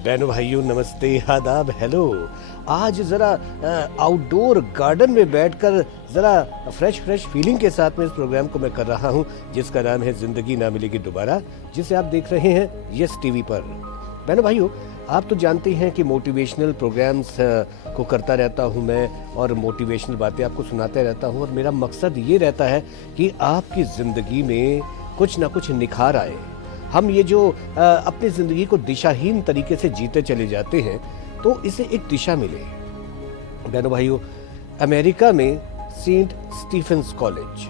बहनों भाइयों नमस्ते आदाब हेलो। आज ज़रा आउटडोर गार्डन में बैठकर ज़रा फ्रेश फीलिंग के साथ में इस प्रोग्राम को मैं कर रहा हूं, जिसका नाम है ज़िंदगी ना मिलेगी दोबारा, जिसे आप देख रहे हैं यस टीवी पर। बहनों भाइयों, आप तो जानते हैं कि मोटिवेशनल प्रोग्राम्स को करता रहता हूं मैं, और मोटिवेशनल बातें आपको सुनाते रहता हूं, और मेरा मकसद ये रहता है कि आपकी ज़िंदगी में कुछ ना कुछ निखार आए। हम ये जो अपनी ज़िंदगी को दिशाहीन तरीके से जीते चले जाते हैं, तो इसे एक दिशा मिले। बहनों भाइयों, अमेरिका में सेंट स्टीफेंस कॉलेज,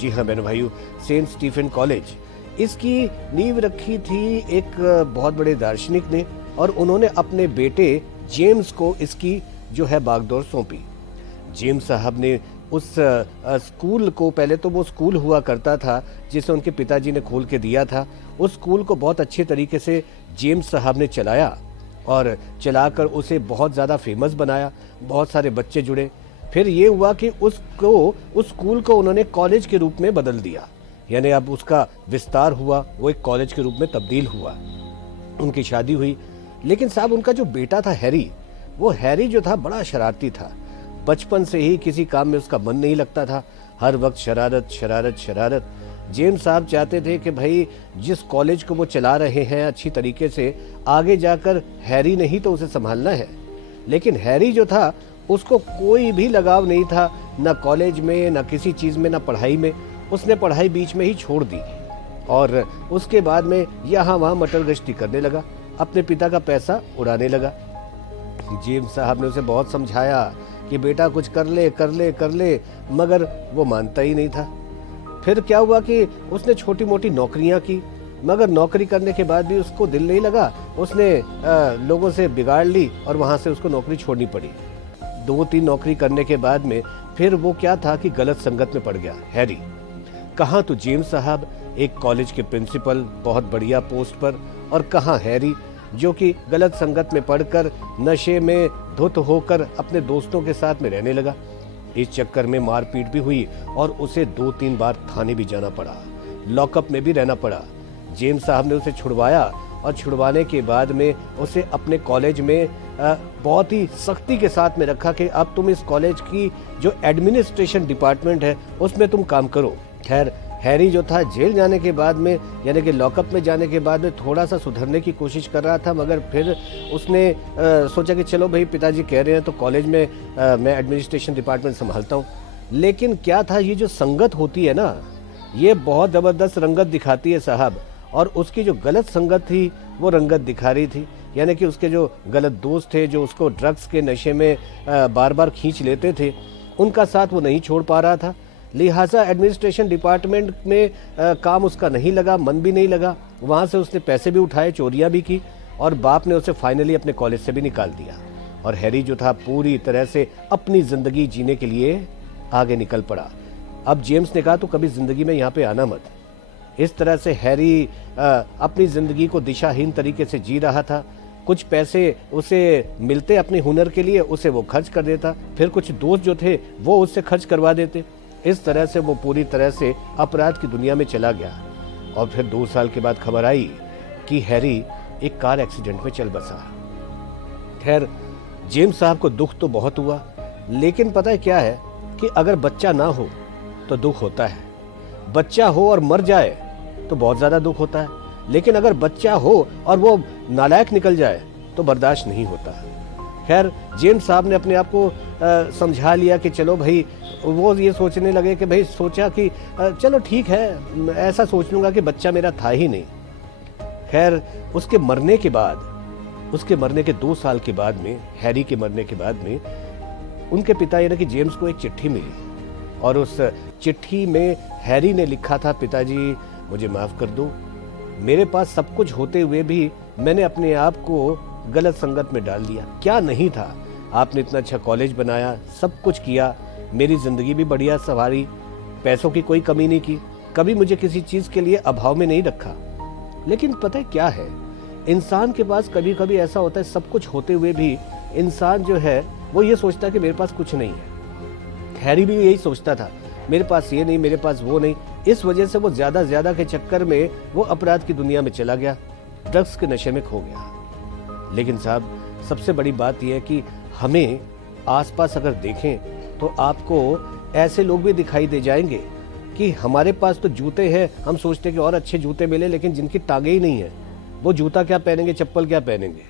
जी हाँ बहनों भाइयों, सेंट स्टीफेन कॉलेज, इसकी नींव रखी थी एक बहुत बड़े दार्शनिक ने, और उन्होंने अपने बेटे जेम्स को इसकी जो है बागडोर सौंपी। जेम्स साहब ने उस स्कूल को, पहले तो वो स्कूल हुआ करता था जिसे उनके पिताजी ने खोल के दिया था, उस स्कूल को बहुत अच्छे तरीके से जेम्स साहब ने चलाया, और चलाकर उसे बहुत ज़्यादा फेमस बनाया, बहुत सारे बच्चे जुड़े। फिर ये हुआ कि उस स्कूल को उन्होंने कॉलेज के रूप में बदल दिया, यानी अब उसका विस्तार हुआ, वो एक कॉलेज के रूप में तब्दील हुआ। उनकी शादी हुई, लेकिन साहब उनका जो बेटा था हैरी, वो हैरी जो था बड़ा शरारती था। बचपन से ही किसी काम में उसका मन नहीं लगता था, हर वक्त शरारत शरारत शरारत। जेम्स साहब चाहते थे कि भाई जिस कॉलेज को वो चला रहे हैं अच्छी तरीके से, आगे जाकर हैरी नहीं तो उसे संभालना है। लेकिन हैरी जो था उसको कोई भी लगाव नहीं था, ना कॉलेज में, ना किसी चीज़ में, ना पढ़ाई में। उसने पढ़ाई बीच में ही छोड़ दी, और उसके बाद में यहाँ वहाँ मटर गश्ती करने लगा, अपने पिता का पैसा उड़ाने लगा। जेम्स साहब ने उसे बहुत समझाया कि बेटा कुछ कर ले कर ले कर ले, मगर वो मानता ही नहीं था। फिर क्या हुआ कि उसने छोटी मोटी नौकरियां की, मगर नौकरी करने के बाद भी उसको दिल नहीं लगा, उसने लोगों से बिगाड़ ली, और वहां से उसको नौकरी छोड़नी पड़ी। 2-3 नौकरी करने के बाद में फिर वो क्या था कि गलत संगत में पड़ गया हैरी। कहाँ तो जेम्स साहब एक कॉलेज के प्रिंसिपल, बहुत बढ़िया पोस्ट पर, और कहाँ हैरी जो कि गलत संगत में पड़कर नशे में धुत होकर अपने दोस्तों के साथ में रहने लगा। इस चक्कर में मारपीट भी हुई, और उसे 2-3 बार थाने भी जाना पड़ा, लॉकअप में भी रहना पड़ा। जेम्स साहब ने उसे छुड़वाया, और छुड़वाने के बाद में उसे अपने कॉलेज में बहुत ही सख्ती के साथ में रखा कि अब तुम इस कॉलेज की जो एडमिनिस्ट्रेशन डिपार्टमेंट है उसमें तुम काम करो। खैर हैरी जो था जेल जाने के बाद में, यानी कि लॉकअप में जाने के बाद में थोड़ा सा सुधरने की कोशिश कर रहा था, मगर फिर उसने सोचा कि चलो भाई पिताजी कह रहे हैं तो कॉलेज में मैं एडमिनिस्ट्रेशन डिपार्टमेंट संभालता हूँ। लेकिन क्या था, ये जो संगत होती है ना, ये बहुत ज़बरदस्त रंगत दिखाती है साहब, और उसकी जो गलत संगत थी वो रंगत दिखा रही थी। यानी कि उसके जो गलत दोस्त थे, जो उसको ड्रग्स के नशे में बार बार खींच लेते थे, उनका साथ वो नहीं छोड़ पा रहा था। लिहाजा एडमिनिस्ट्रेशन डिपार्टमेंट में काम उसका नहीं लगा, मन भी नहीं लगा। वहाँ से उसने पैसे भी उठाए, चोरियाँ भी की, और बाप ने उसे फाइनली अपने कॉलेज से भी निकाल दिया। और हैरी जो था पूरी तरह से अपनी ज़िंदगी जीने के लिए आगे निकल पड़ा। अब जेम्स ने कहा तो कभी ज़िंदगी में यहाँ पे आना मत। इस तरह से हैरी अपनी ज़िंदगी को दिशाहीन तरीके से जी रहा था। कुछ पैसे उसे मिलते अपने हुनर के लिए, उसे वो खर्च कर देता, फिर कुछ दोस्त जो थे वो उससे खर्च करवा देते। इस तरह से वो पूरी तरह से अपराध की दुनिया में चला गया। और फिर 2 साल के बाद खबर आई कि हैरी एक कार एक्सीडेंट में चल बसा। खैर जेम्स साहब को दुख तो बहुत हुआ, लेकिन पता है क्या है कि अगर बच्चा ना हो तो दुख होता है, बच्चा हो और मर जाए तो बहुत ज़्यादा दुख होता है, लेकिन अगर बच्चा हो और वो नालायक निकल जाए तो बर्दाश्त नहीं होता। खैर जेम्स साहब ने अपने आप को समझा लिया कि चलो भाई, वो ये सोचने लगे कि भाई, सोचा कि चलो ठीक है, ऐसा सोच लूँगा कि बच्चा मेरा था ही नहीं। खैर उसके मरने के बाद, उसके मरने के 2 साल के बाद में, हैरी के मरने के बाद में, उनके पिता यानी कि जेम्स को एक चिट्ठी मिली, और उस चिट्ठी में हैरी ने लिखा था, पिताजी मुझे माफ़ कर दो, मेरे पास सब कुछ होते हुए भी मैंने अपने आप को गलत संगत में डाल दिया। क्या नहीं था, आपने इतना अच्छा कॉलेज बनाया, सब कुछ किया, मेरी ज़िंदगी भी बढ़िया संवारी, पैसों की कोई कमी नहीं की, कभी मुझे किसी चीज़ के लिए अभाव में नहीं रखा। लेकिन पता है क्या है, इंसान के पास कभी कभी ऐसा होता है, सब कुछ होते हुए भी इंसान जो है वो ये सोचता है कि मेरे पास कुछ नहीं है। हैरी भी यही सोचता था, मेरे पास ये नहीं, मेरे पास वो नहीं। इस वजह से वो ज़्यादा के चक्कर में वो अपराध की दुनिया में चला गया, ड्रग्स के नशे में खो गया। लेकिन साहब सबसे बड़ी बात यह है कि हमें आसपास अगर देखें तो आपको ऐसे लोग भी दिखाई दे जाएंगे कि हमारे पास तो जूते हैं, हम सोचते हैं कि और अच्छे जूते मिले, लेकिन जिनकी टांगे ही नहीं है वो जूता क्या पहनेंगे, चप्पल क्या पहनेंगे।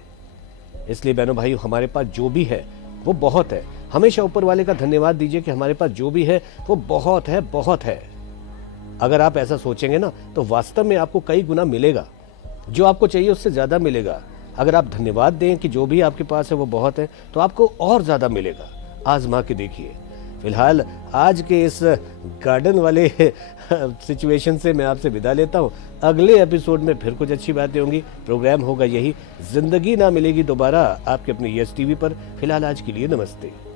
इसलिए बहनों भाइयों, हमारे पास जो भी है वो बहुत है। हमेशा ऊपर वाले का धन्यवाद दीजिए कि हमारे पास जो भी है वो बहुत है, बहुत है। अगर आप ऐसा सोचेंगे ना तो वास्तव में आपको कई गुना मिलेगा, जो आपको चाहिए उससे ज़्यादा मिलेगा। अगर आप धन्यवाद दें कि जो भी आपके पास है वो बहुत है, तो आपको और ज़्यादा मिलेगा। आजमा के देखिए। फिलहाल आज के इस गार्डन वाले सिचुएशन से मैं आपसे विदा लेता हूँ। अगले एपिसोड में फिर कुछ अच्छी बातें होंगी। प्रोग्राम होगा यही, जिंदगी ना मिलेगी दोबारा, आपके अपने यस टीवी पर। फिलहाल आज के लिए नमस्ते।